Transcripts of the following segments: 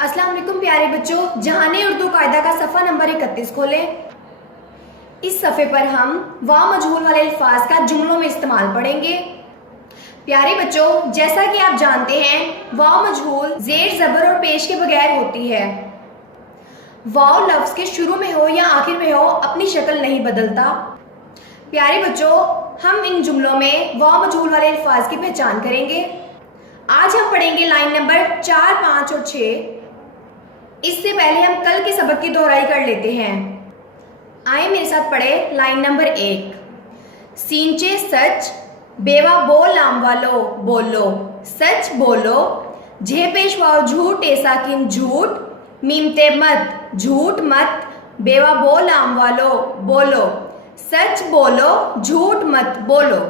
अस्सलाम वालेकुम प्यारे बच्चों, जहाने उर्दू कायदा का सफ़ा नंबर 31 खोलें। इस सफ़े पर हम वाव मजहूल वाले अल्फाज का जुमलों में इस्तेमाल पढ़ेंगे। प्यारे बच्चों, जैसा कि आप जानते हैं, वाव मजहूल जेर ज़बर और पेश के बगैर होती है। वाव लफ्ज़ के शुरू में हो या आखिर में हो, अपनी शक्ल नहीं बदलता। प्यारे बच्चों, हम इन जुमलों में वाव मजहूल वाले अल्फाज की पहचान करेंगे। आज हम पढ़ेंगे लाइन नंबर 4, 5 और 6। इससे पहले हम कल के सबक की दोहराई कर लेते हैं। आए मेरे साथ पढ़े लाइन नंबर 1। सींचे सच, बेवा बोल आम वालो बोलो, सच बोलो। झे पेश वाव झूठ ऐसा किन झूठ, मीमते मत झूठ मत, बेवा बोल आम वालो बोलो, सच बोलो झूठ मत बोलो।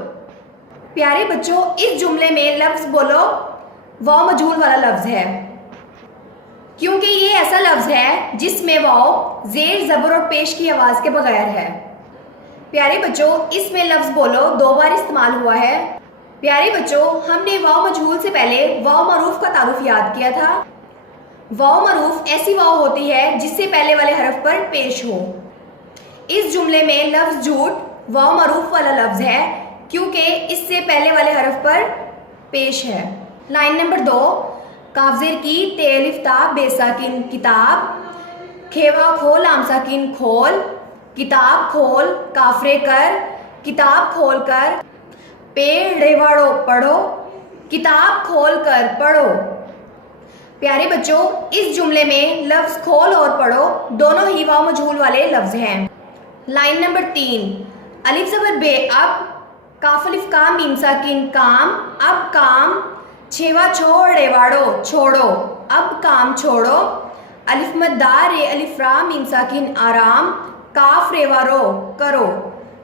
प्यारे बच्चों, इस जुमले में लफ्ज़ बोलो वाव मजहूल वाला लफ्ज़ है, क्योंकि ये ऐसा लफ्ज़ है जिसमें वाव जेर ज़बर और पेश की आवाज़ के बगैर है। प्यारे बच्चों, इसमें लफ्ज़ बोलो 2 बार इस्तेमाल हुआ है। प्यारे बच्चों, हमने वाव मजहूल से पहले वाव मरूफ का तारुफ याद किया था। वाव मरूफ ऐसी वाव होती है जिससे पहले वाले हरफ पर पेश हो। इस जुमले में लफ्ज़ झूठ वाव मरूफ वाला लफ्ज़ है, क्योंकि इससे पहले वाले हरफ पर पेश है। Line number 2। काफ़ज़ेर की तेलिफ ता बेसाकिन किताब, खेवा खोल आमसाकिन खोल, किताब खोल काफरे कर, किताब खोल कर, पेड़ रेवाड़ो पढ़ो, किताब खोल कर पढ़ो। प्यारे बच्चों, इस जुमले में लफ्ज़ खोल और पढ़ो दोनों ही वाव मजहूल वाले लफ्ज़ हैं। Line number 3। अलिफ ज़बर बे अब, काफ अलिफ का मीम साकिन काम, अब काम। छेवा छोड़ रेवाड़ो छोड़ो, अब काम छोड़ो। अलिफ मद दार रे अलिफ रा मीम साकिन आराम, काफ रेवारो करो,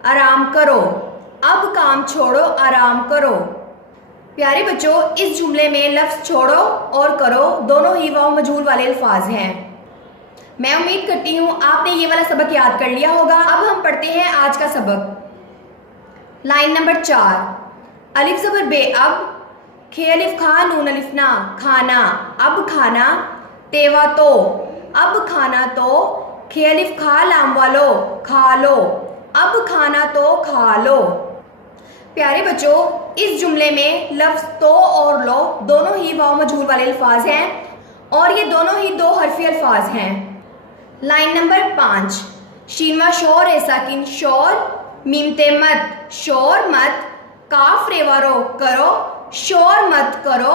आराम करो, अब काम छोड़ो आराम करो। प्यारे बच्चों, इस जुमले में लफ्ज़ छोड़ो और करो दोनों ही वाव मजहूल वाले अल्फाज हैं। मैं उम्मीद करती हूँ आपने ये वाला सबक याद कर लिया होगा। अब हम पढ़ते हैं आज का सबक। Line number 4। अलिफ ज़बर बे अब, खे अलिफ खा नून अलिफ ना खाना, अब खाना। तेवा तो, अब खाना तो। खे अलिफ खा लाम वालो खा लो, अब खाना तो खा लो। प्यारे बच्चों, इस जुमले में लफ्ज़ तो और लो दोनों ही वाव मजहूल वाले अल्फाज हैं और ये दोनों ही 2 हरफी अल्फाज हैं। Line number 5। शीनवा शोर ऐसा किन शोर, मीमते मत शोर मत, काफ रेवारो करो, शोर मत करो।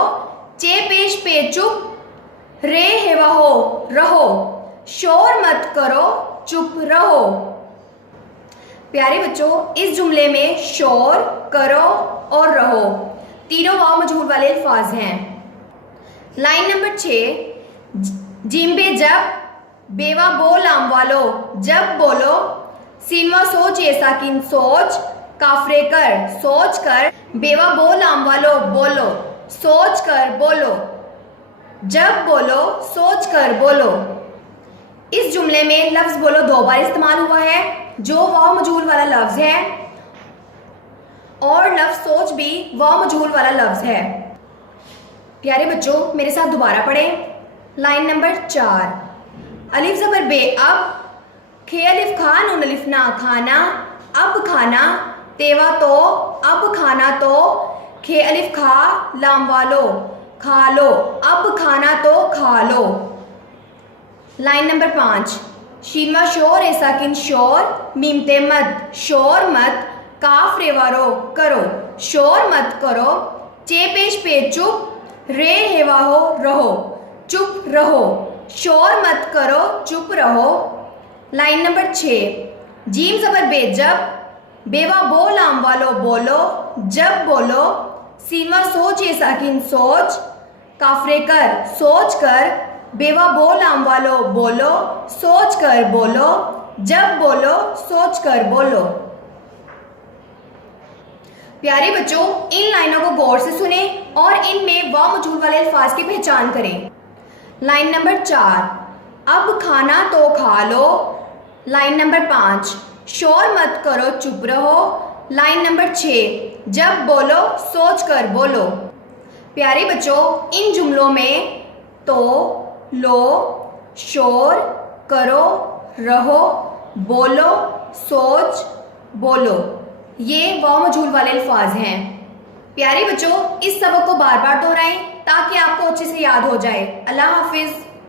चे पेश पे चुप, रे हेवा हो रहो, शोर मत करो चुप रहो। प्यारे बच्चों, इस जुमले में शोर, करो और रहो तीनों वाव मजहूल वाले अल्फाज हैं। Line number 6। जिम्बे जब, बेवा बोल आम वालो जब बोलो, सीनवा सोच ऐसा किन सोच, काफरे कर सोच कर, बेवा बोल आम वालो बोलो, सोच कर बोलो, जब बोलो सोच कर बोलो। इस जुमले में लफ्ज़ बोलो 2 बार इस्तेमाल हुआ है, जो वाव मजहूल वाला लफ्ज़ है, और लफ्ज़ सोच भी वाव मजहूल वाला लफ्ज़ है। प्यारे बच्चों, मेरे साथ दोबारा पढ़ें। Line number 4। अलिफ ज़बर बे अब, खे अलिफ खा नून अलिफ ना खाना, अब खाना। तेवा तो, अब खाना तो। खे अलिफ खा लाम वालो खा लो, अब खाना तो खा लो। Line number 5। शीनवा शोर ऐसा किन शोर, मीमते मत शोर मत, काफ रेवारो करो, शोर मत करो। चे पेश पे चुप, रे हेवा हो रहो, चुप रहो, शोर मत करो चुप रहो। Line number 6। जीम ज़बर बे जब, बेवा बोल आम वालो बोलो, जब बोलो। सीनवा सोच ऐसा किन सोच, काफरे कर सोच कर, बेवा बोल आम वालो बोलो, सोच कर बोलो, जब बोलो सोच कर बोलो। प्यारे बच्चों, इन लाइनों को गौर से सुने और इनमें वाव मजहूल वाले अल्फाज की पहचान करें। Line number 4। अब खाना तो खा लो। Line number 5। शोर मत करो चुप रहो। Line number 6। जब बोलो सोच कर बोलो। प्यारे बच्चों, इन जुमलों में तो, लो, शोर, करो, रहो, बोलो, सोच, बोलो। ये वाव मजहूल वाले अल्फाज हैं। प्यारे बच्चों, इस सबक को बार बार दोहराएं ताकि आपको अच्छे से याद हो जाए। अल्लाह हाफिज़।